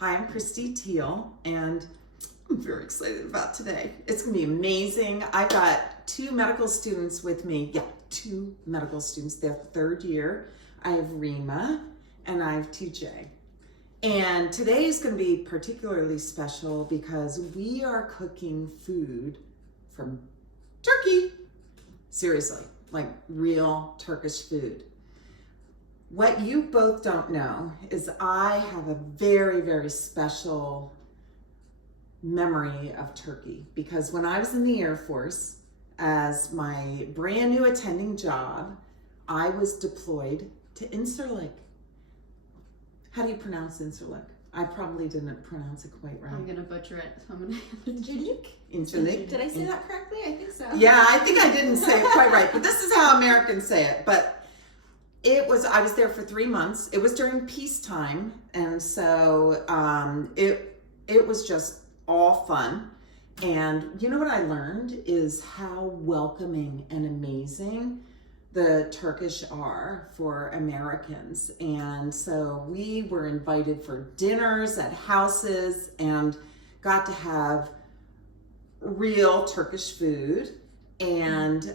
Hi, I'm Teal, and I'm very excited about today. It's going to be amazing. I've got two medical students with me. Yeah, two medical students. They're third year. I have Rima, and I have Tugce. And today is going to be particularly special because we are cooking food from Turkey. Seriously, like real Turkish food. What you both don't know is I have a very, very special memory of Turkey because when I was in the Air Force as my brand new attending job, I was deployed to Incirlik. How do you pronounce Incirlik? I probably didn't pronounce it quite right. I'm gonna butcher it. So I'm gonna Incirlik? Did I say that correctly? I think so. Yeah, I think I didn't say it quite right, but this is how Americans say it. But I was there for 3 months. It was during peacetime, and so it was just all fun. And you know what I learned is how welcoming and amazing the Turkish are for Americans. And so we were invited for dinners at houses and got to have real Turkish food. And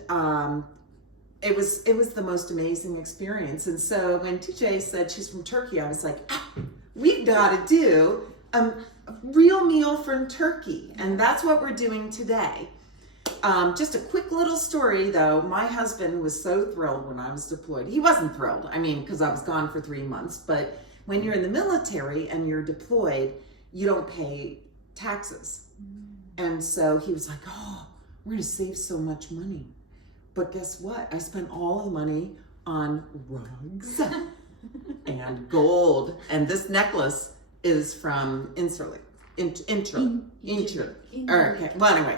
it was the most amazing experience. And so when Tugce said she's from Turkey, I was like, we've got to do a real meal from Turkey. And that's what we're doing today. Just a quick little story though. My husband was so thrilled when I was deployed. He wasn't thrilled, because I was gone for 3 months. But when you're in the military and you're deployed, you don't pay taxes. And so he was like, oh, we're going to save so much money. But guess what? I spent all the money on rugs and gold. And this necklace is from Incirlik. Okay. Well, anyway,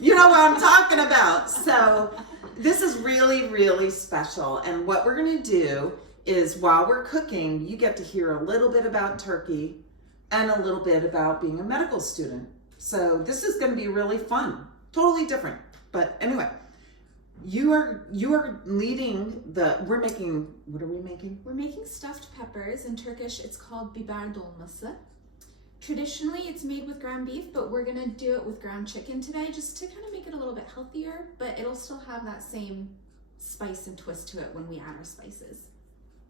you know what I'm talking about. So this is really, really special. And what we're going to do is while we're cooking, you get to hear a little bit about Turkey and a little bit about being a medical student. So this is going to be really fun. Totally different. But anyway. You are leading we're making, what are we making? We're making stuffed peppers. In Turkish, it's called biber dolması. Traditionally, it's made with ground beef, but we're gonna do it with ground chicken today just to kind of make it a little bit healthier, but it'll still have that same spice and twist to it when we add our spices.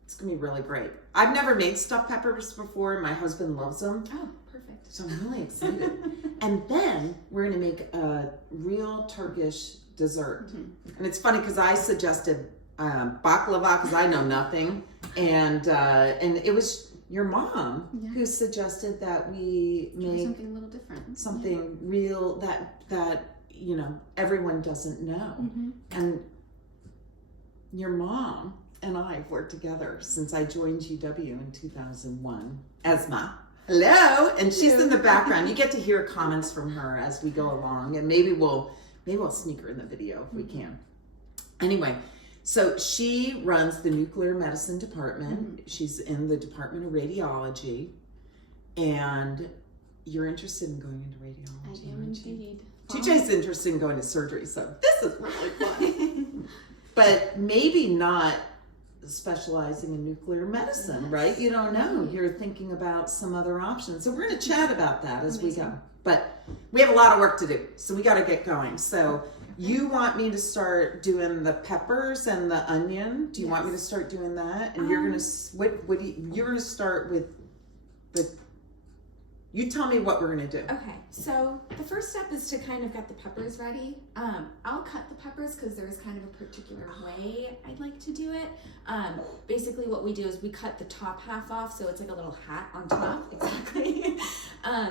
It's gonna be really great. I've never made stuffed peppers before. My husband loves them. Oh, perfect. So I'm really excited. And then we're gonna make a real Turkish dessert. Mm-hmm. And it's funny because I suggested baklava because I know nothing, and it was your mom who suggested that we make something a little different, something real that everyone doesn't know. Mm-hmm. And your mom and I have worked together since I joined UW in 2001. Esma. Hello, and she's in the background. You get to hear comments from her as we go along, and maybe we'll sneak her in the video if we can. Anyway, so she runs the nuclear medicine department. Mm-hmm. She's in the Department of Radiology. And you're interested in going into radiology, I am indeed. Tugce's interested in going to surgery, so this is really fun. But maybe not specializing in nuclear medicine, right? You don't know. You're thinking about some other options. So we're going to chat about that as we go. But we have a lot of work to do, so we got to get going. So you want me to start doing the peppers and the onion? Do you want me to start doing that? And you're gonna you're gonna start with the. You tell me what we're gonna do. Okay, so the first step is to kind of get the peppers ready. I'll cut the peppers because there's kind of a particular way I'd like to do it. Basically what we do is we cut the top half off so it's like a little hat on top. Exactly.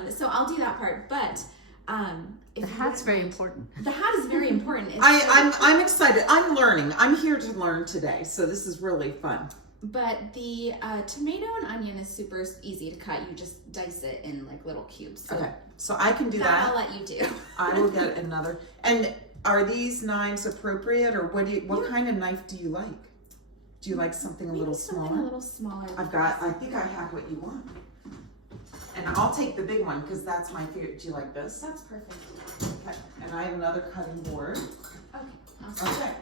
So I'll do that part, but the hat's very important. The hat is very important. I'm excited. I'm learning. I'm here to learn today, so this is really fun. But the tomato and onion is super easy to cut. You just dice it in like little cubes. So okay, so I can do that. I'll let you do. I will get another. And are these knives appropriate, or what kind of knife do you like? Do you like something a little smaller? Something a little smaller. I think I have what you want. And I'll take the big one because that's my favorite. Do you like this? That's perfect. Okay. And I have another cutting board. Okay. Awesome. Okay.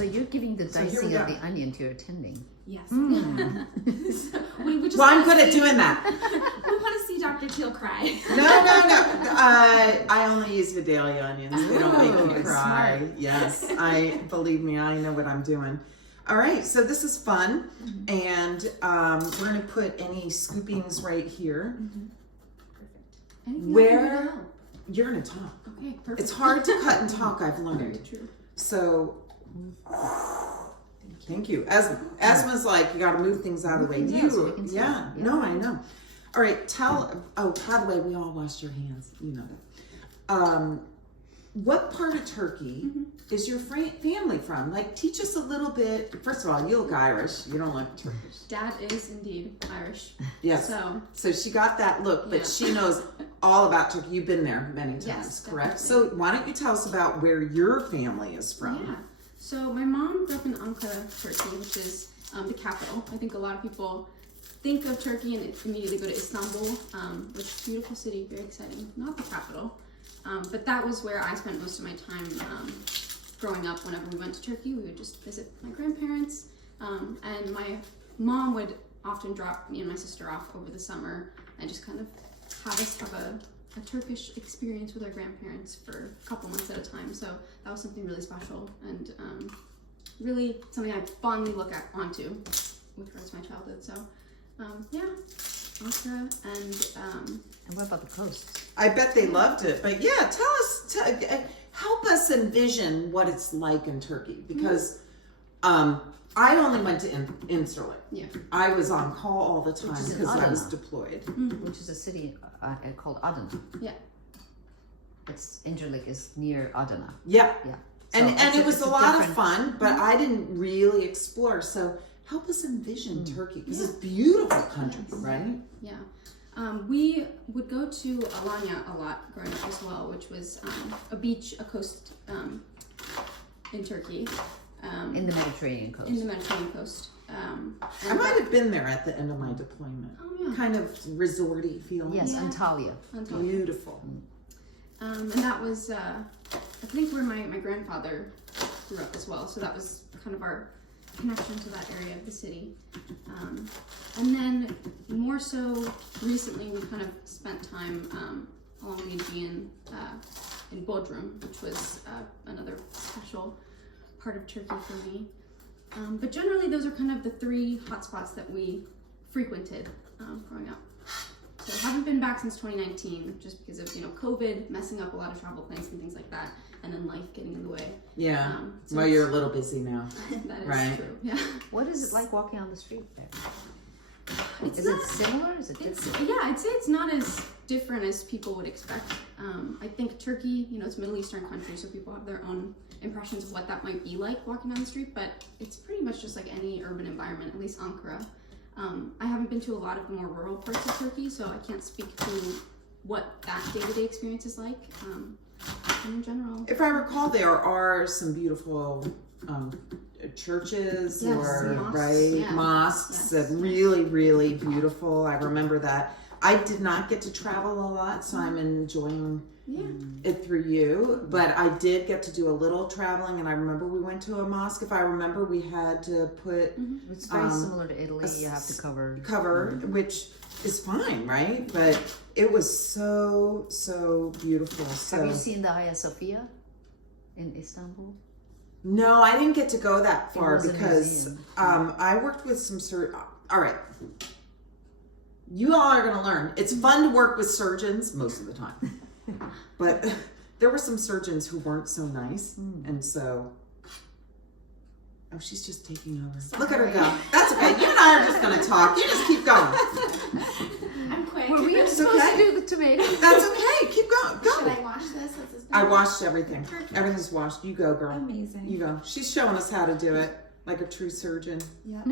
So you're giving the So here we dicing of go. the onion to your attending. Yes. Mm. So we just Well, I'm wanna good at see- doing that. We want to see Dr. Teal cry. No. I only use Vidalia onions. They don't make me Oh, cry. smart. Yes, believe me, I know what I'm doing. All right, so this is fun, and we're gonna put any scoopings right here. Perfect. Anything Where- I can do to help? You're gonna talk. Okay, perfect. It's hard to cut and talk. I've Very learned. true. So, thank you. Asma's like, you got to move things out of the way. Move things out so we can see. Yeah. Yeah. No, I know. All right, oh, by the way, we all washed your hands. You know that. What part of Turkey is your family from? Like, teach us a little bit. First of all, you look Irish. You don't look Turkish. Dad is indeed Irish. Yes. So she got that look, but Yeah. she knows all about Turkey. You've been there many times, Yes, correct? definitely. So why don't you tell us about where your family is from? Yeah. So my mom grew up in Ankara, Turkey, which is the capital. I think a lot of people think of Turkey and immediately go to Istanbul, which is a beautiful city, very exciting. Not the capital, but that was where I spent most of my time growing up. Whenever we went to Turkey, we would just visit my grandparents, and my mom would often drop me and my sister off over the summer and just kind of have us have a Turkish experience with our grandparents for a couple months at a time. So that was something really special and really something I fondly look onto with regards to my childhood. So yeah, Ankara and what about the coast? I bet they loved it, but yeah, tell us, help us envision what it's like in Turkey, because I only went to Incirlik. yeah. I was on call all the time Which is in because I was Adana. deployed. Which is a city called Adana. Yeah. It's Incirlik is near Adana. Yeah, Yeah. and So it was it's a lot of different- fun, but I didn't really explore. So help us envision Turkey, because it's a beautiful country, Yes. right? Yeah. We would go to Alanya a lot growing up as well, which was a coast in Turkey. In the Mediterranean coast. In the Mediterranean coast. I might have been there at the end of my deployment. Oh, yeah. Kind of resorty feeling. Yes, Yeah. Antalya. Antalya. Beautiful. And that was, I think, where my grandfather grew up as well. So that was kind of our connection to that area of the city. And then more so recently, we kind of spent time along the Aegean in Bodrum, which was another special part of Turkey for me. But generally, those are kind of the three hotspots that we frequented growing up. So I haven't been back since 2019, just because of COVID messing up a lot of travel plans and things like that, and then life getting in the way. Yeah. So Well, it's- you're a little busy now. That is Right. true. Yeah. What is it like walking on the street there? It's Is it similar? Is it It's different? yeah, I'd say it's not as different as people would expect. I think Turkey, it's a Middle Eastern country, so people have their own impressions of what that might be like walking down the street. But it's pretty much just like any urban environment, at least Ankara. I haven't been to a lot of the more rural parts of Turkey, so I can't speak to what that day-to-day experience is like. In general, If I recall, there are some beautiful churches Yes, or mosques, yeah. mosques Yes. that really, really beautiful. I remember that. I did not get to travel a lot, so I'm enjoying yeah, it through you. But I did get to do a little traveling, and I remember we went to a mosque. If I remember, we had to put It's very similar to Italy. a You have to cover. cover, which is fine, right? But it was so beautiful. So Have you seen the Hagia Sophia in Istanbul? no, I didn't get to go that far was a because museum. I worked with some all right. You all are going to learn. It's fun to work with surgeons most of the time. But there were some surgeons who weren't so nice. And so, oh, she's just taking over. Look at her go. That's okay. You and I are just going to talk. You just keep going. I'm quick. Were we It's supposed okay. to do the tomatoes? That's okay. Keep going. Should Go. I wash this? What's this? I washed everything. Perfect. Everything's washed. You go, girl. Amazing. You go. She's showing us how to do it like a true surgeon. Yep.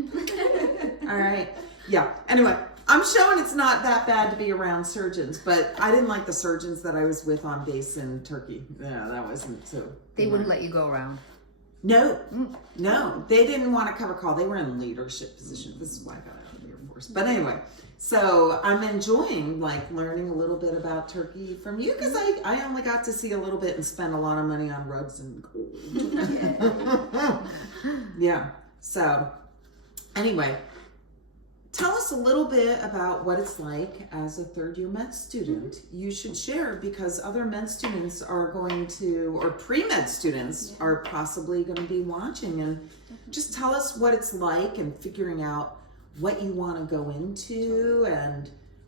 All right. Yeah. Anyway, I'm showing it's not that bad to be around surgeons, but I didn't like the surgeons that I was with on base in Turkey. Yeah, that wasn't so. They wouldn't let you go around. No, no, they didn't want to cover call. They were in leadership positions. This is why I got out of the Air course. But anyway, so I'm enjoying like learning a little bit about Turkey from you because I only got to see a little bit and spend a lot of money on rugs and gold. Yeah. So anyway, tell us a little bit about what it's like as a third-year med student. You should share because other med students are going to, or pre-med students are possibly going to be watching, and just tell us what it's like and figuring out what you want to go into,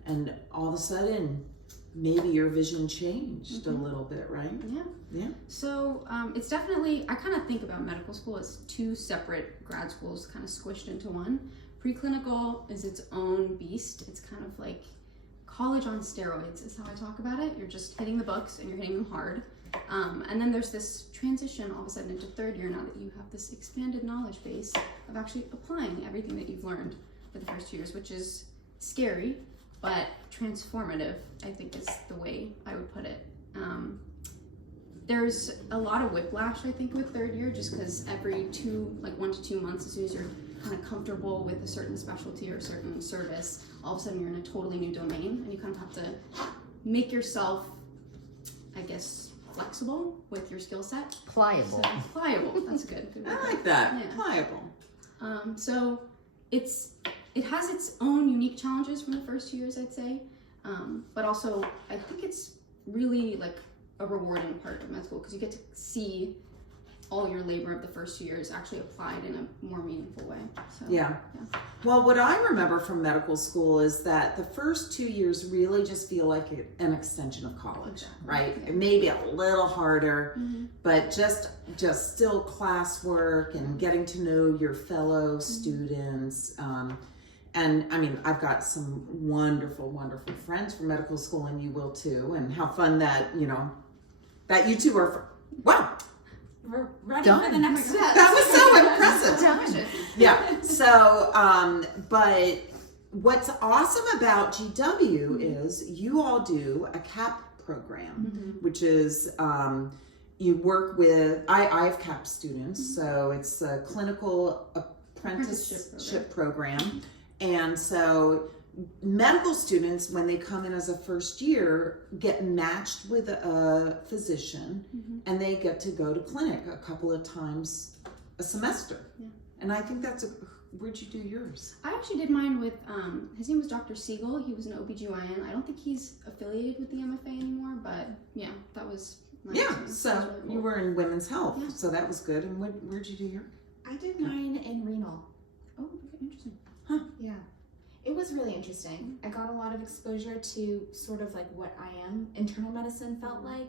and all of a sudden maybe your vision changed a little bit, right? Yeah. So it's definitely, I kind of think about medical school as two separate grad schools kind of squished into one. Preclinical is its own beast. It's kind of like college on steroids is how I talk about it. You're just hitting the books and you're hitting them hard. And then there's this transition all of a sudden into third year now that you have this expanded knowledge base of actually applying everything that you've learned for the first 2 years, which is scary, but transformative, I think is the way I would put it. There's a lot of whiplash, I think, with third year, just because every 1 to 2 months, as soon as you're kind of comfortable with a certain specialty or a certain service, all of a sudden you're in a totally new domain, and you kind of have to make yourself, I guess, flexible with your skill set. Pliable. So, pliable, that's good. I like that. Yeah. Pliable. So it has its own unique challenges from the first 2 years, I'd say, but also I think it's really like a rewarding part of med school because you get to see all your labor of the first 2 years actually applied in a more meaningful way. So, Yeah. Well, what I remember from medical school is that the first 2 years really just feel like an extension of college, Exactly. right? Yeah. It may be a little harder, but just still classwork and getting to know your fellow students. And I mean, I've got some wonderful, wonderful friends from medical school, and you will too. And how fun that, that you two are, wow. We're ready Done. for the next step. That was so impressive. Yeah. So, but what's awesome about GW is you all do a CAP program, which is you work with, I have CAP students, so it's a clinical apprenticeship program. And so medical students, when they come in as a first year, get matched with a physician and they get to go to clinic a couple of times a semester. Yeah. And I think where'd you do yours? I actually did mine with, his name was Dr. Siegel. He was an OBGYN. I don't think he's affiliated with the MFA anymore, but yeah, that was my experience. So That was really cool. you were in women's health, Yeah. so that was good. And where'd you do your? I did mine in renal. Oh, okay, interesting. Yeah. It was really interesting. I got a lot of exposure to sort of like what internal medicine felt like,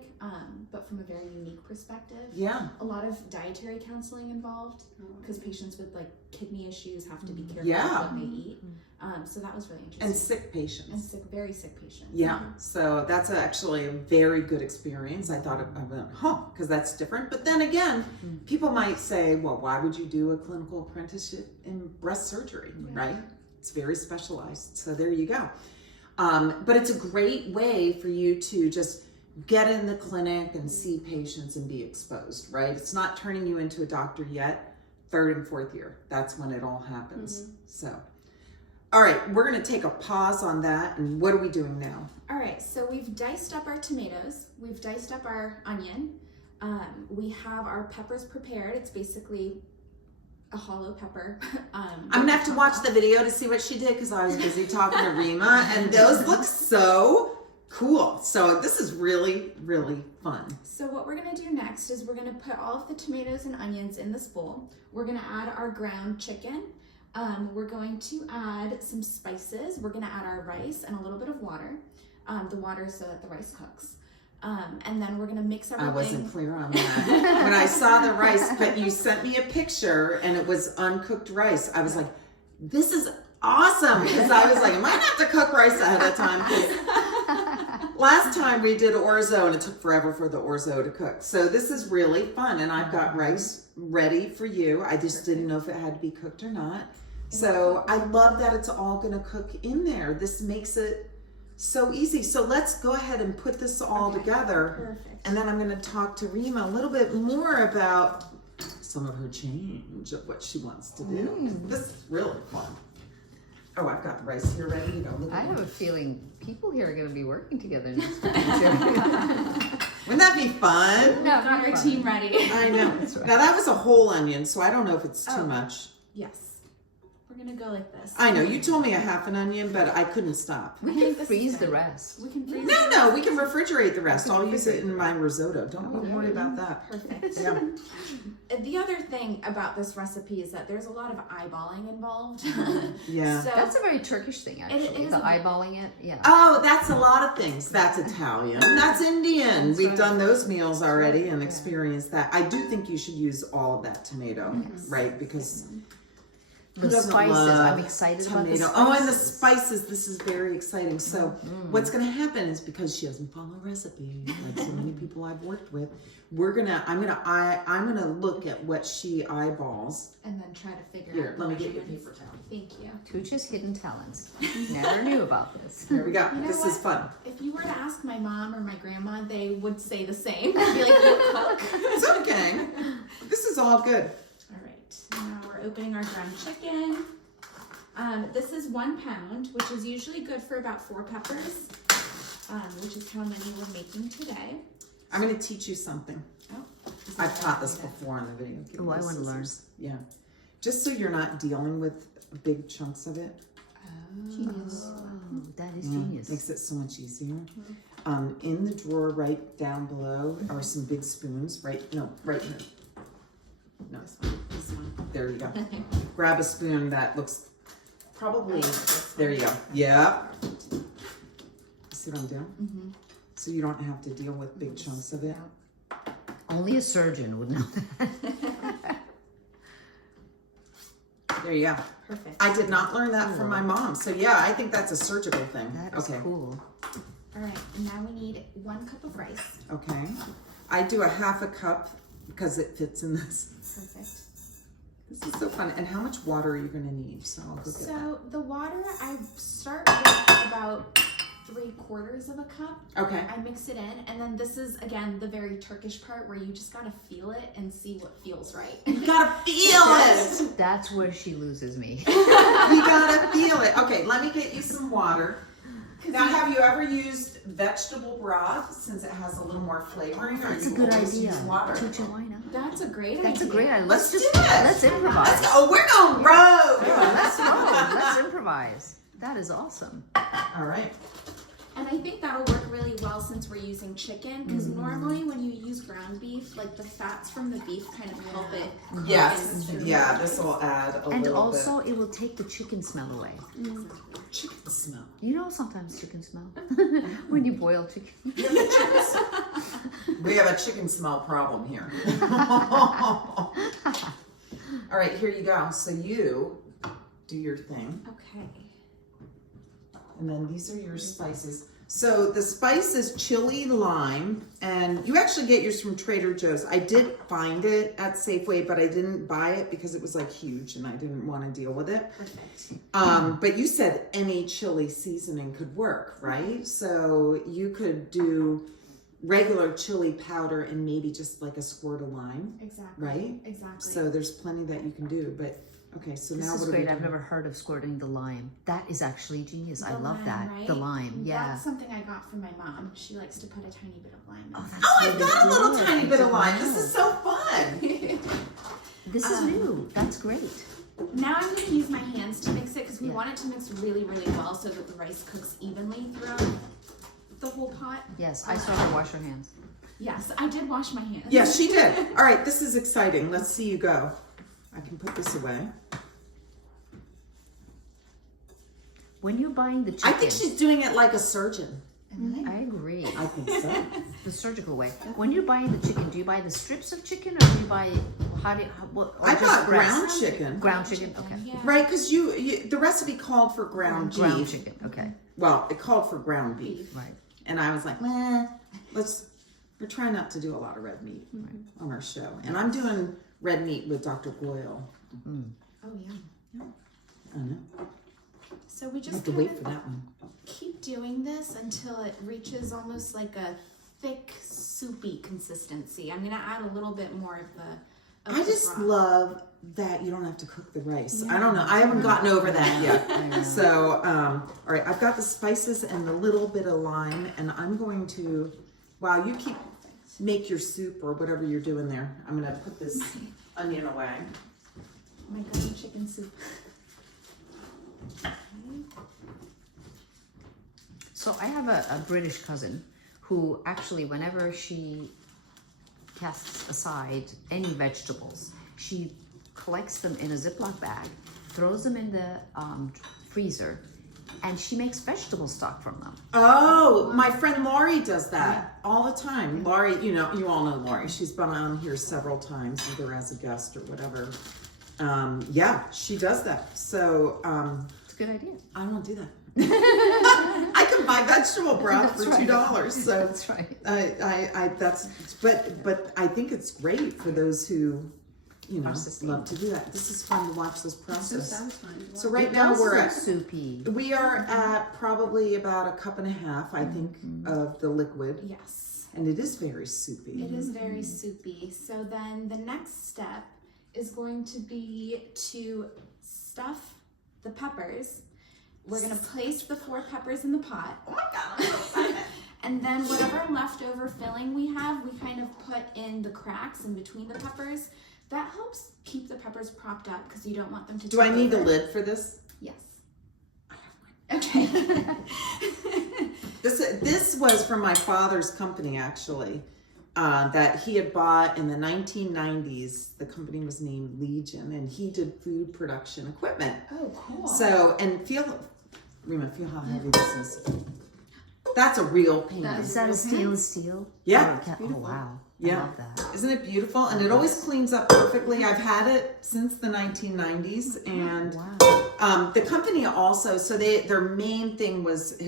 but from a very unique perspective. Yeah. A lot of dietary counseling involved because patients with like kidney issues have to be careful Yeah. with what they eat. So that was really interesting. And sick patients. And very sick patients. Yeah, so that's actually a very good experience. I thought, because that's different. But then again, people might say, well, why would you do a clinical apprenticeship in breast surgery, right? It's very specialized. So there you go. But it's a great way for you to just get in the clinic and see patients and be exposed, right? It's not turning you into a doctor yet. 3rd and 4th year, that's when it all happens. So. All right, we're going to take a pause on that. And what are we doing now? All right, so we've diced up our tomatoes. We've diced up our onion. We have our peppers prepared. It's basically a hollow pepper. I'm going to have to watch the video to see what she did because I was busy talking to Rima. And those look so cool. So this is really, really fun. So what we're going to do next is we're going to put all of the tomatoes and onions in this bowl. We're going to add our ground chicken. We're going to add some spices. We're going to add our rice and a little bit of water. The water so that the rice cooks. And then we're going to mix everything. I wasn't clear on that. When I saw the rice, but you sent me a picture and it was uncooked rice. I was like, this is awesome. Because I was like, I might have to cook rice ahead of time. Last time we did orzo and it took forever for the orzo to cook. So this is really fun. And I've got rice ready for you. I just didn't know if it had to be cooked or not. So I love that it's all going to cook in there. This makes it so easy. So let's go ahead and put this all together. Perfect. And then I'm going to talk to Rima a little bit more about some of her change of what she wants to do. This is really fun. Oh, I've got the rice here ready to go. Look I at have it. a feeling people here are going to be working together next week. Wouldn't that be fun? We've got our team ready. I know. That's right. Now that was a whole onion, so I don't know if it's too Oh. much. Yes. We're gonna go like this. I know, you told me a half an onion, but I couldn't stop. We I can think this is freeze good. the rest. We can freeze No, it. we can refrigerate the rest. I'll use it in my risotto. Don't Okay. worry about that. Perfect. Yeah. The other thing about this recipe is that there's a lot of eyeballing involved. Yeah. So That's a very Turkish thing, actually. is The a bit- eyeballing it, yeah. Oh, that's a lot of things. That's Italian. That's Indian. That's We've right. done those meals already and Yeah. experienced that. I do think you should use all of that tomato, Yes. right? Because The who doesn't spices, love I'm excited about the tomato. spices. Oh, and the spices. This is very exciting. So what's going to happen is because she doesn't follow recipe, like so many people I've worked with, I'm gonna look at what she eyeballs. and then try to figure Here, out. let me the get you a measurements. paper towel. Thank you. Tugce's hidden talents. Never knew about this. Here we go. You know This is what? fun. If you were to ask my mom or my grandma, they would say the same. They'd be like, "You cook." It's okay. This is all good. All right, now we're opening our ground chicken. This is 1 pound, which is usually good for about 4 peppers, which is how many we're making today. I'm going to teach you something. Oh, I've taught this before in the video. Give Oh, me I the wanna learn. scissors. Yeah. Just so you're not dealing with big chunks of it. Genius. Oh, that is Yeah, genius. Makes it so much easier. In the drawer right down below are some big spoons. Right here. No, This one. there you go. Grab a spoon that looks probably, there you go. Yep. See what I'm doing? Mm-hmm. So you don't have to deal with big chunks of it. Only a surgeon would know that. There you go. Perfect. I did not learn that from my mom. So yeah, I think that's a surgical thing. That is Okay. cool. All right, and now we need 1 cup of rice. Okay. I do a half a cup because it fits in this. Perfect. This is so fun. And how much water are you going to need? So I'll go get that. So the water, I start with about 3/4 of a cup. Okay. I mix it in, and then this is again the very Turkish part where you just gotta feel it and see what feels right. You gotta feel it. That's where she loses me. You gotta feel it. Okay, let me get you some water. Now, have you ever used vegetable broth since it has a little more flavoring? or That's a you good always idea. use water? Tucci, why not? That's a great idea. That's a great idea. Let's Let's do it. let's improvise. Let's go. We're going rogue. Yeah, let's roll. Let's improvise. That is awesome. All right. And I think that'll work really well since we're using chicken, because normally when you use ground beef, like the fats from the beef kind of help it. cook Yes. and- Yeah, this will add a And little also, it will take the chicken smell away. bit. Chicken smell. You know, sometimes chicken smell when you boil chicken. We have a chicken smell problem here. All right, here you go. So you do your thing. Okay. And then these are your spices. So the spice is chili lime, and you actually get yours from Trader Joe's. I did find it at Safeway, but I didn't buy it because it was like huge and I didn't want to deal with it. Perfect. But you said any chili seasoning could work, right? So you could do regular chili powder and maybe just like a squirt of lime, Exactly. right? Exactly. So there's plenty that you can do. But okay, so This now is what do we great. do? I've never heard of squirting the lime. That is actually genius. I The love lime, that. right? The lime, yeah. That's something I got from my mom. She likes to put a tiny bit of lime in. Oh, that's Oh, I've really got a little good. tiny bit of I lime. didn't This is know. so fun. This is new. That's great. Now I'm going to use my hands to mix it because we Yeah. want it to mix really, really well so that the rice cooks evenly throughout the whole pot. Yes, I saw her wash her hands. Yes, I did wash my hands. Yes, she did. All right, this is exciting. Let's see you go. I can put this away. When you're buying the chicken, I think she's doing it like a surgeon. I agree. I think so. The surgical way. When you're buying the chicken, do you buy the strips of chicken, or do you buy what? Or I just bought breast? ground chicken. Ground chicken. Okay. Yeah. Right, because the recipe called for ground Ground beef. chicken. Okay. Well, it called for ground beef. Right. And I was like, we're trying not to do a lot of red meat on our show. And I'm doing red meat with Dr. Goyle. Oh, yeah. I know. So we I just have to kind wait of for that one. keep doing this until it reaches almost like a thick, soupy consistency. I'm going to add a little bit more of of I the just broth. love that you don't have to cook the rice. I don't know. I haven't gotten over that yet. So, all right, I've got the spices and the little bit of lime, and I'm going to, while you make your soup or whatever you're doing there, I'm going to put this onion away. Oh my god, chicken soup. So I have a British cousin who actually, whenever she casts aside any vegetables, she collects them in a Ziploc bag, throws them in the freezer, and she makes vegetable stock from them. Oh, my friend Laurie does that all the time. Laurie, you all know Laurie. She's been on here several times, either as a guest or whatever. Yeah, she does that. So, It's a good idea. I don't do that. I can buy vegetable broth for $2. So That's right. but I think it's great for those who, Processing. love to do that. This is fun to watch this So process. satisfying. So right now we're at soupy. we are at probably about a cup and a half, I think, of the liquid, Yes. and it is very soupy. It is very soupy. So then the next step is going to be to stuff the peppers. We're going to place the 4 peppers in the pot. Oh my god, I'm so excited. And then whatever leftover filling we have, we kind of put in the cracks in between the peppers. That helps keep the peppers propped up because you don't want them to Do I tip need a over. lid for this? Yes. I have one. Okay. This was from my father's company, actually, that he had bought in the 1990s. The company was named Legion, and he did food production equipment. Oh, cool. So, and Rima, feel how heavy this is. That's a real pan. Is that a stainless steel? Yeah. Oh, wow. Yeah. I love that. Isn't it beautiful? And it always cleans up perfectly. I've had it since the 1990s, and Wow. the company also. So their main thing was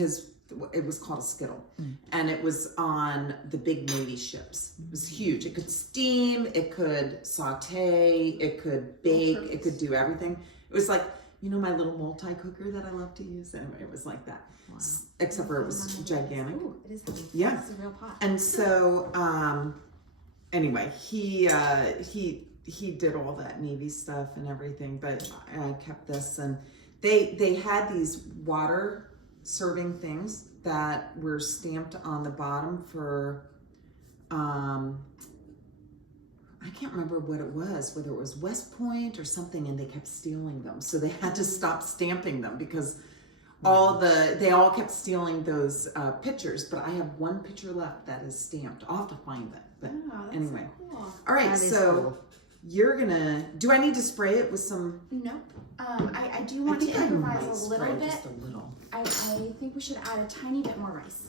it was called a skittle, and it was on the big Navy ships. It was huge. It could steam, it could saute, it could bake, it could do everything. It was like, my little multi-cooker that I love to use. Anyway, it was like that. Wow. Except for it was gigantic. Ooh, it is heavy. Yeah. It's a real pot. And so, anyway, he did all that Navy stuff and everything, but I kept this, and they had these water serving things that were stamped on the bottom for, I can't remember what it was, whether it was West Point or something, and they kept stealing them. So they had to stop stamping them because they all kept stealing those pictures, but I have one picture left that is stamped. I'll have to find that. But Oh, that's anyway. so cool. All right, That is so cool. you're gonna, do I need to spray it with some? Nope. I do want to I improvise might a spray little bit. just a little. I think we should add a tiny bit more rice.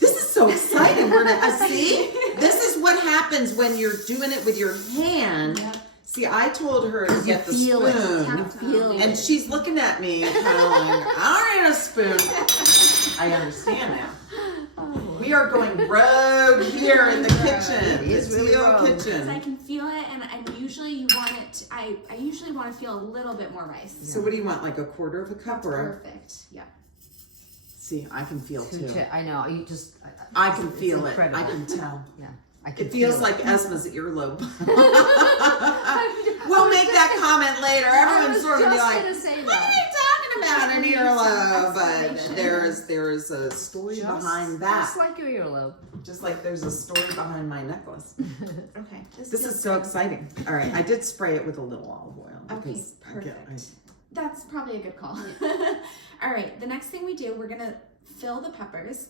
This is so exciting. We're gonna see. This is what happens when you're doing it with your hand. Yep. See, I told her to You get the feel it. spoon, You feel it. and she's looking at me, kind of like, "I need a spoon." I understand now. We are going rogue here in the kitchen. It is the really Teal rogue. Because I kitchen. can feel it, and usually you want it. I usually want to feel a little bit more rice. So what do you want? Like a quarter of a cup, or Perfect. Yeah. see? I can feel too. I know. You just. I can it's feel it. incredible. I can tell. Yeah. I can It feels feel like Esma's earlobe. We'll make that comment later. Everyone's sort of be like, say "What are you talking about an earlobe?" But Explanation. there is a story behind that. Just like your earlobe. Just like there's a story behind my necklace. Okay. This feels is so good. exciting. All right, I did spray it with a little olive oil Okay, because perfect. That's probably a good call. All right, the next thing we do, we're gonna fill the peppers.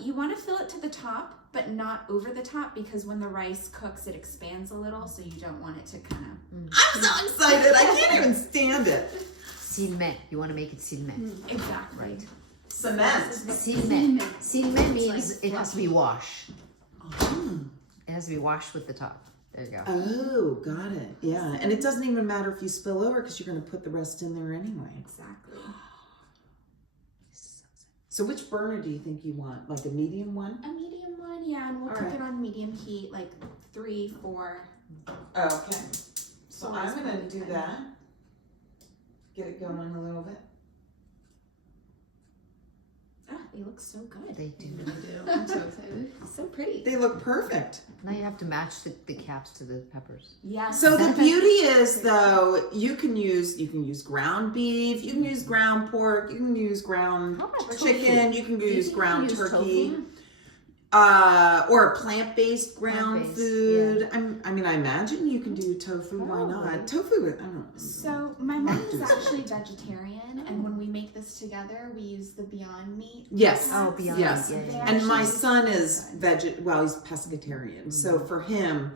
You want to fill it to the top, but not over the top, because when the rice cooks, it expands a little, so you don't want it to kind of. I'm so excited. I can't even stand it. Ciment. You want to make it cement. Exactly. Right. Cement. Cement. Cement means like it has to be washed. Oh. It has to be washed with the top. There you go. Oh, got it. Yeah, and it doesn't even matter if you spill over because you're going to put the rest in there anyway. Exactly. So which burner do you think you want? Like a medium one? A medium one, yeah, and we'll All cook right. it on medium heat, like 3, 4. Okay. So I'm going to do that. Get it going a little bit. Oh, they look so good. They do. I do. I'm so excited. So pretty. They look perfect. Now you have to match the caps to the peppers. Yeah. So the beauty is, though, you can use ground beef, you can use ground pork, you can use ground How about chicken, tofu? you can Do you use think ground you use turkey. tofu? Or a plant-based ground Plant-based, food. I mean, I imagine you can do tofu. Why Probably. not? Tofu, I don't know. So my mom is actually vegetarian, and when we make this together, we use the Beyond Meat. Yes. Oh, Beyond Yes. Meat, yeah. And my Actually, son is well, he's pescatarian. So for him,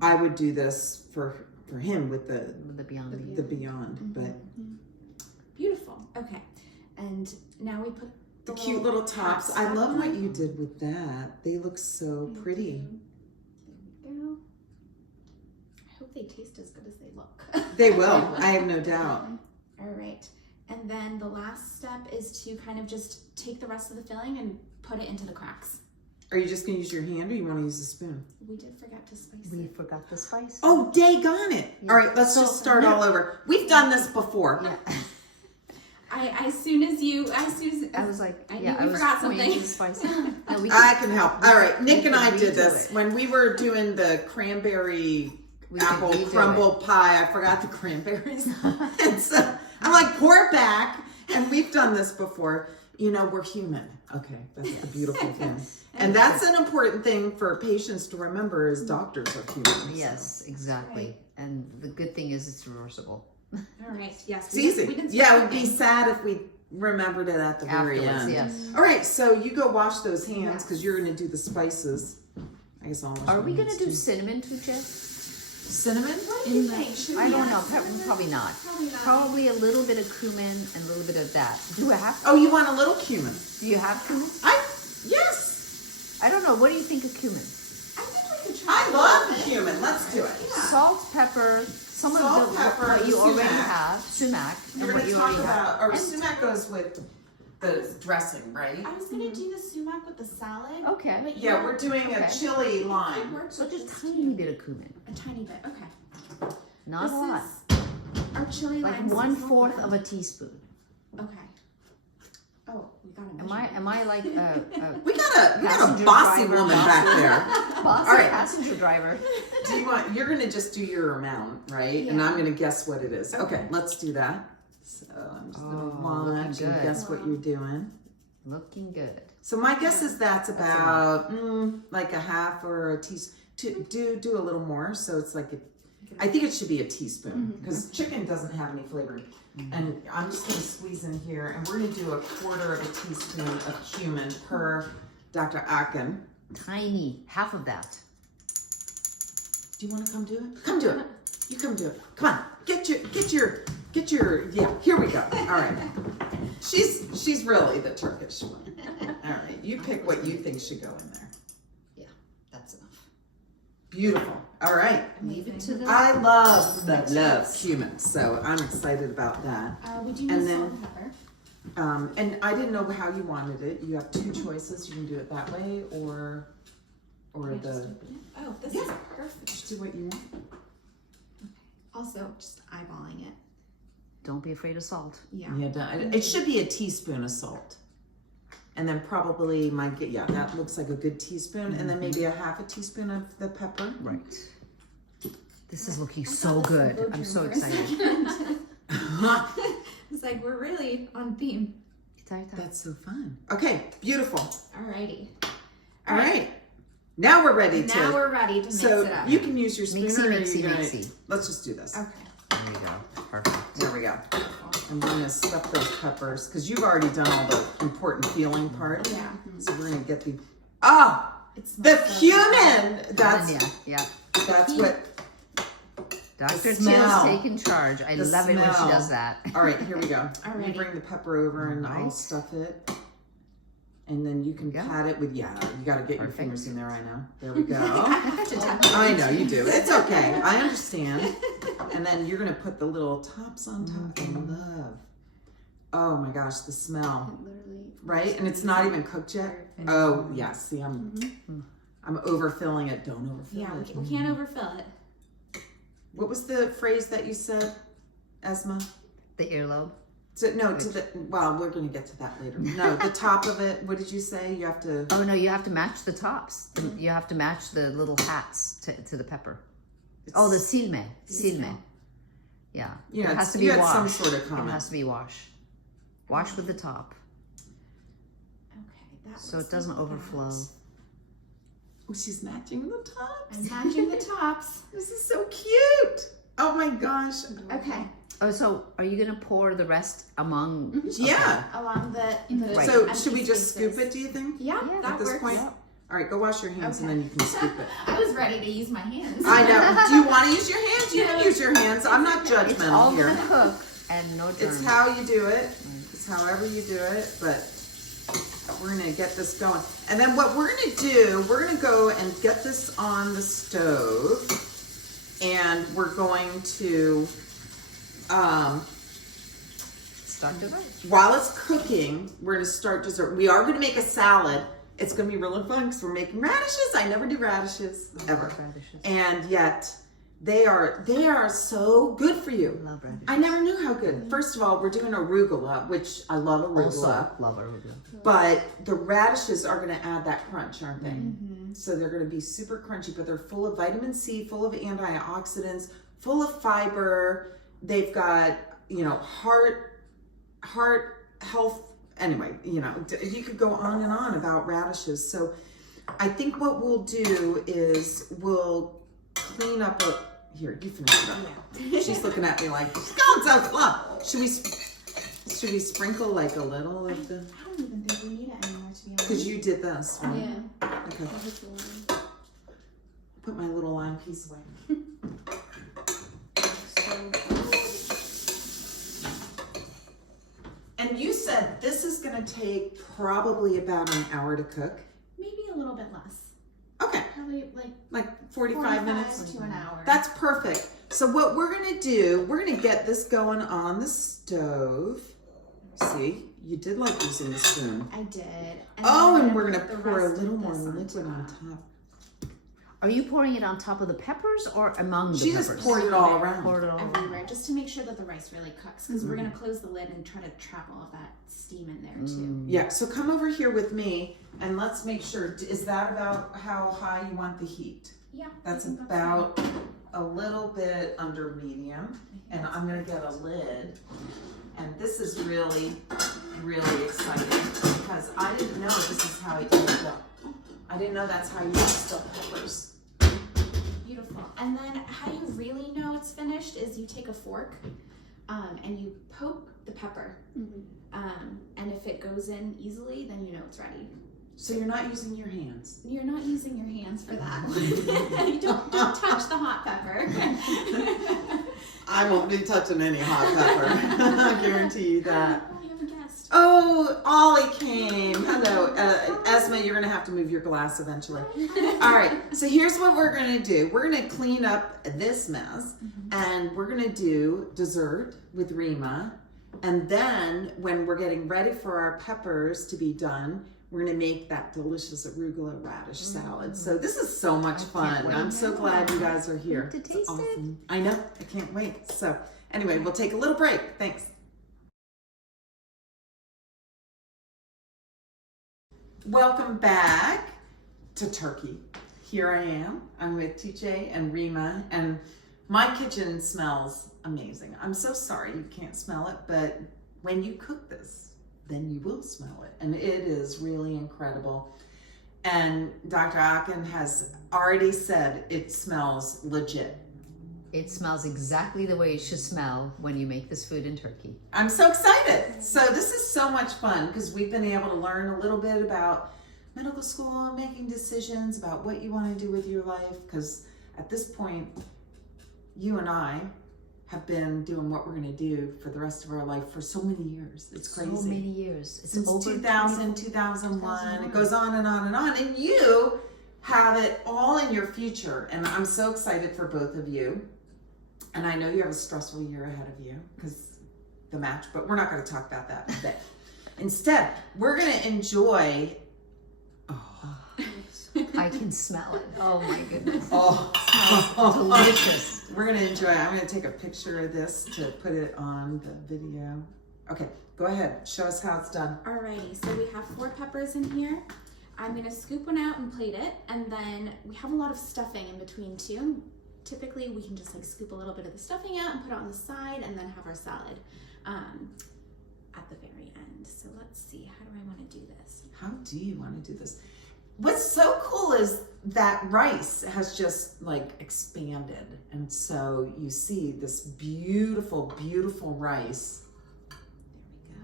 I would do this for him with the With the Beyond Meat. the Beyond. But Beautiful. Okay, and now we put the cute little tops. I love what you did with that. They look so pretty. There we go. I hope they taste as good as they look. They will. I have no doubt. All right, and then the last step is to kind of just take the rest of the filling and put it into the cracks. Are you just gonna use your hand, or you want to use a spoon? We did forget to spice We it. forgot the spice. Oh, daggone it! Yeah. All right, let's So- just start all over. We've done this before. Yeah. As soon as I was like, I yeah, knew I we was forgot pointing something. to the spice. No, we I can help. All right, Nick and I can did redo this it. when we were doing the cranberry We can apple redo crumble pie. I forgot the cranberries, and so I'm like, pour it back. And we've done this before. You know, we're human. Okay, that's the beautiful thing, and that's an important thing for patients to remember: is doctors are human. so. Yes, exactly. Right. And the good thing is it's reversible. All right. Yes. It's easy. We didn't Yeah, it start would be cooking. sad if we remembered it at the very Afterwards, end. yes. All right, so you go wash those hands Yes. because you're going to do the spices. I guess I'll wash Are my we gonna hands do too. cinnamon too, Jeff? Cinnamon? What do you think? Should I we don't add know. cinnamon? Probably not. Probably not. Probably a little bit of cumin and a little bit of that. Do I have? Oh, you want a little cumin? Do you have cumin? Yes. I don't know. What do you think of cumin? I think we could try. I love cumin. Let's do it. Salt, pepper, some Salt, of the pepper, what you already sumac. have, sumac, We're and going what to you talk already have. about, or sumac goes with the dressing, right? I was gonna do the sumac with the salad. Okay. But Yeah, we're doing Okay. a chili It lime. works So with just this tiny too. bit of cumin, A tiny bit. Okay. not This a lot. is our chili Like lime. 1/4 of a teaspoon. Okay. Oh, we got to Am I like a We got a Passenger bossy driver, woman bossy. back there. boss All right. passenger driver? Do you want? You're going to just do your amount, right? And Yeah. I'm going to guess what it is. Okay, Okay. let's do that. So I'm just going Oh, to looking watch and good. guess what you're doing. Looking good. So my guess is that's about like a half or a teaspoon. Do a little more. So it's like I think it should be a teaspoon because chicken doesn't have any flavoring. And I'm just going to squeeze in here, and we're going to do 1/4 of a teaspoon of cumin per Dr. Akin. Tiny, half of that. Do you want to come do it? Come do it. You come do it. Come on. Get your. Yeah. Here we go. All right. She's really the Turkish one. All right. You pick what you think should go in there. That's enough. Beautiful. All right. Leave it to the. I love cumin, so I'm excited about that. We do need And salt then- and pepper. And I didn't know how you wanted it. You have 2 choices. You can do it that way, or Can I just the. open it? Oh, this Yeah. is perfect. Just do what you want. Also, just eyeballing it. Don't be afraid of salt. Yeah. Yeah, it should be a teaspoon of salt. And then probably that looks like a good teaspoon. And then maybe a half a teaspoon of the pepper. Right. This is looking I so thought this was good. I'm so Boudreaux for a excited. second. It's like we're really on theme. That's so fun. Okay, beautiful. Alrighty. All right. Now we're ready to. Now we're ready to mix so it up. you can use your spoon. or Mixy, you're gonna- mixy. Let's just do this. Okay. There you go. Perfect. There we go. I'm gonna stuff those peppers because you've already done all the important feeling part. Yeah. So we're gonna get the It the smells so cumin. That's Yeah. that's what. Dr. Teal's smell. taking charge. I The love it when she smell. does that. All right, here we go. You Alrighty. bring the pepper over and I'll Right. stuff it. And then you can Yeah. pat it with, you gotta get your Perfect. fingers in there, I know. There we go. I have to touch it. I know, you do. It's okay, I understand. And then you're gonna put the little tops on top. I love. Oh my gosh, the smell, Literally. right? And it's not even cooked yet? Perfect. Oh, yeah, see, I'm overfilling it. Don't overfill Yeah, it. we can't overfill it. What was the phrase that you said, Esma? The earlobe. Well, we're going to get to that later. No, the top of it, what did you say? You have to... Oh, no, you have to match the tops. You have to match the little hats to the pepper. Oh, the silme. Yeah. Yeah, it has to be you had washed. some sort of comment. It has to be washed. Wash with the top. Okay, that So looks it doesn't like overflow. that. Oh, she's matching the tops. I'm matching the tops. This is so cute. Oh my gosh. Okay, Oh, so are you going to pour the rest among? Yeah. along the Right. So empty should we just spaces. scoop it, do you think? Yeah, Yeah, that At this works. point? All right, go wash your hands and Okay. then you can scoop it. I was ready to use my hands. I know. Do you want to use your hands? You can use your hands. I'm not It's all judgmental here. going to cook and no germs. It's how you do it. It's however you do it, but we're gonna get this going. And then what we're gonna do, we're gonna go and get this on the stove, and we're going to, Start the rice. while it's cooking, we're gonna start dessert. We are gonna make a salad. It's gonna be really fun because we're making radishes. I never do radishes ever, Radishes. and yet they are so good for you. Love radishes. I never knew how good. First of all, we're doing arugula, which I love arugula. Also love arugula. But the radishes are going to add that crunch, aren't they? So they're going to be super crunchy, but they're full of vitamin C, full of antioxidants, full of fiber. They've got, heart health. Anyway, you could go on and on about radishes. So I think what we'll do is we'll clean up here, you finish it up. Yeah. She's looking at me like, she's going so slow. Should we sprinkle like a little of the... I don't even think we need it anymore, to be honest. Because you did this, right? Yeah. Okay. That was the one. Put my little lime piece away. And you said this is going to take probably about an hour to cook. Maybe a little bit less. Okay, Probably like 45 minutes. to an hour. That's perfect. So what we're going to do, we're going to get this going on the stove. See, you did like using the spoon. I did. And we're going to put the pour a rest little of more this liquid on top. Are you pouring it on top of the peppers or among the She peppers? just poured it all around. Poured it all around. everywhere, just to make sure that the rice really cooks, because we're gonna close the lid and try to trap all of that steam in there too. Yeah, so come over here with me and let's make sure, is that about how high you want the heat? Yeah, That's I think about a little bit under medium, and I'm gonna get a lid. And this is really, really exciting because I didn't know this is how you use up. I didn't know that's how you distill peppers. beautiful. And then how you really know it's finished is you take a fork, and you poke the pepper, and if it goes in easily, then you know it's ready. So you're not using your hands. You're not using your hands for that one. You don't touch the hot pepper. I won't be touching any hot pepper. I guarantee you that. Oh, you have a guest. Oh, Ollie came. Hello. Esma, you're going to have to move your glass eventually. All right. So here's what we're going to do. We're going to clean up this mess, and we're going to do dessert with Rima. And then when we're getting ready for our peppers to be done, we're going to make that delicious arugula radish salad. So this is so much fun. wait. I'm so glad you guys are here. to It's taste it. awesome. I know. I can't wait. So anyway, we'll take a little break. Thanks. Welcome back to Turkey. Here I am. I'm with Tugce and Rima, and my kitchen smells amazing. I'm so sorry you can't smell it, but when you cook this, then you will smell it. And it is really incredible. And Dr. Akin has already said it smells legit. It smells exactly the way it should smell when you make this food in Turkey. I'm so excited. So this is so much fun because we've been able to learn a little bit about medical school, making decisions about what you want to do with your life. Because at this point, you and I have been doing what we're going to do for the rest of our life for so many years. It's crazy. So many years. It's Since over 2000, 2001. It goes on and on and on. And you have it all in your future. And I'm so excited for both of you. And I know you have a stressful year ahead of you because the match, but we're not going to talk about that today. Instead, we're going to enjoy. I can smell it. Oh my goodness. Oh, Delicious. We're going to enjoy it. I'm going to take a picture of this to put it on the video. Okay, go ahead. Show us how it's done. Alrighty, so we have 4 peppers in here. I'm gonna scoop one out and plate it, and then we have a lot of stuffing in between too. Typically, we can just like scoop a little bit of the stuffing out and put it on the side, and then have our salad at the very end. So let's see, how do I want to do this? How do you want to do this? What's so cool is that rice has just like expanded. And so you see this beautiful, beautiful rice. There we go.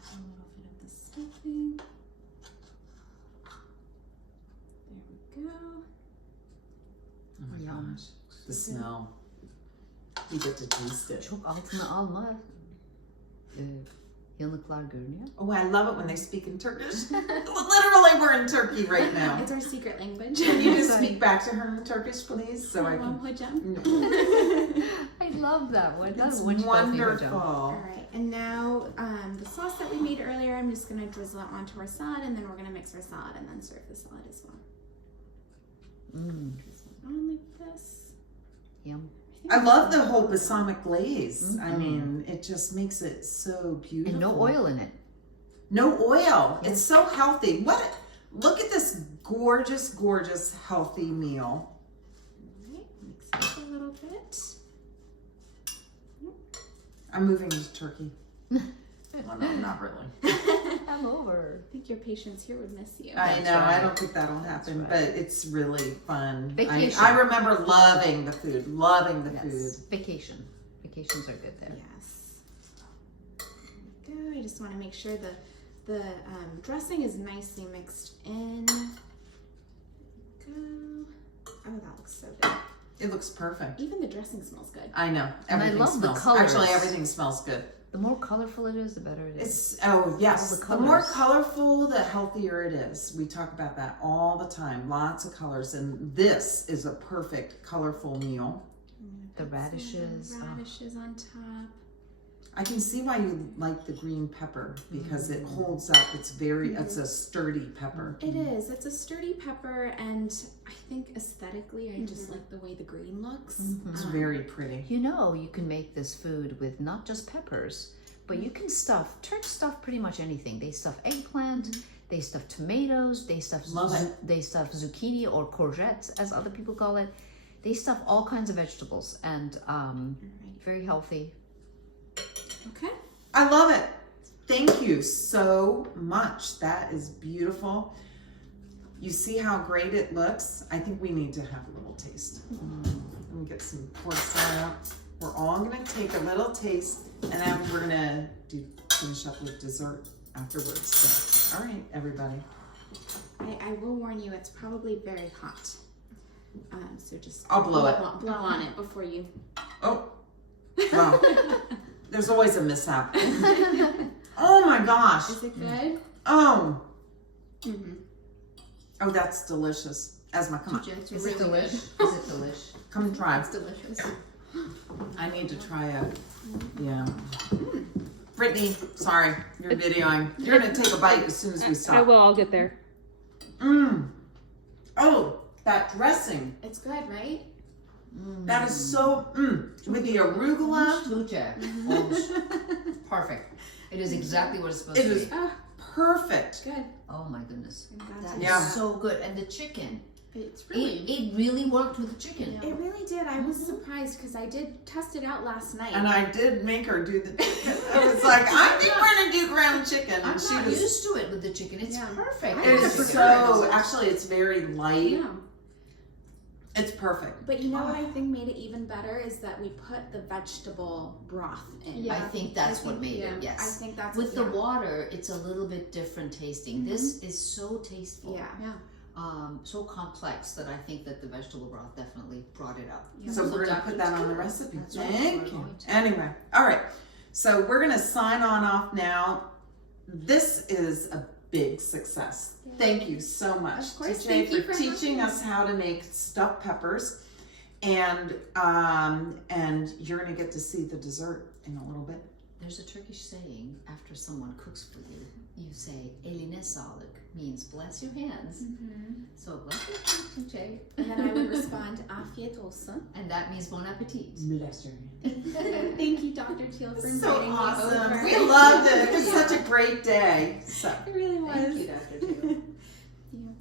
Get a little bit of the stuffing. There we go. Oh my Yum. gosh, the smell. You get to taste it. Çok altına alma. Yanıklar görünüyor. Oh, I love it when they speak in Turkish. Literally, we're in Turkey right now. It's our secret language. Can you just speak back to her in Turkish, please? So I can. I love that one. It's That's wonderful. wonderful. Alright, and now the sauce that we made earlier, I'm just gonna drizzle it onto our salad, and then we're gonna mix our salad and then serve the salad as well. Drizzle it on like this. Yum. I love the whole balsamic glaze. I mean, it just makes it so beautiful. And no oil in it. No oil. It's so healthy. Look at this gorgeous, gorgeous, healthy meal. Alright, mix it up a little bit. I'm moving to Turkey. Well, no, not really. I'm over. I think your patients here would miss you. I know. right. I don't think that'll happen, right. but it's really fun. Vacation. I remember loving the food. Loving the Yes. food. Vacation. Vacations are good there. Yes. There we go. I just want to make sure the dressing is nicely mixed in. There we go. Oh, that looks so good. It looks perfect. Even the dressing smells good. I know. And I Everything love the smells. colors. Actually, everything smells good. The more colorful it is, the better it is. Yes. All the The more colors. colorful, the healthier it is. We talk about that all the time. Lots of colors, and this is a perfect colorful meal. The radishes. Oh. Radishes on top. I can see why you like the green pepper because it holds up. It's a sturdy pepper. It is. It's a sturdy pepper, and I think aesthetically, I just like the way the green looks. It's very pretty. You know, you can make this food with not just peppers, but you can stuff, Turks stuff pretty much anything. They stuff eggplant, they stuff tomatoes, they stuff zucchini or courgettes, as other people call it. They stuff all kinds of vegetables, and very healthy. Okay. I love it. Thank you so much. That is beautiful. You see how great it looks? I think we need to have a little taste. Let me get some pork out. We're all gonna take a little taste, and then we're gonna finish up with dessert afterwards. So, all right, everybody. I will warn you, it's probably very hot. So just I'll blow it. Blow on it before you. Oh, wow. There's always a mishap. Oh my gosh. Is it good? Oh. Mm-hmm. Oh, that's delicious. Esma, come on. It's Is really it delish? good. Is it delish? Come try. It's delicious. I need to try it. Yeah. Brittany, sorry, you're videoing. You're gonna take a bite as soon as we stop. I will. I'll get there. Oh, that dressing. It's good, right? That is so, with the arugula. Perfect. It is exactly what it's supposed It to is be. perfect. Good. Oh my goodness. I'm glad That to is Yeah. so good. And the chicken. It's really. It really worked with the chicken. It really did. I was surprised because I did test it out last night. And I did make her do the chicken. I was like, I think we're gonna do ground chicken. I'm And she not was, used to it with the chicken. It's Yeah. perfect. it I'm is not so, actually it's very light. Yeah. It's perfect. But you know what I think made it even better is that we put the vegetable broth in. Yeah. I think that's what made it. I Yes. think that's With the water, it's a little bit different tasting. This is so tasteful. Yeah. Yeah. So complex that I think that the vegetable broth definitely brought it up. Yeah. So we're gonna Dr. put that on the Teal. recipe. That's right, Thank we're you. going to. Anyway, all right. So we're gonna sign on off now. This is a big success. Thank you so much, Of course, TJ, thank you for for teaching having us how to make stuffed peppers. And you're gonna get to see the dessert in a little bit. There's a Turkish saying, after someone cooks for you, you say, eline sağlık. means bless your hands. So bless your hands, Tugce. And then I would respond, afiyet olsun. And that means bon appetit. Bless your hand. Thank you, Dr. Teal, for So inviting me awesome. over. We loved it. It was such a great day. So. It really was. Thank you, Dr. Teal. Yeah.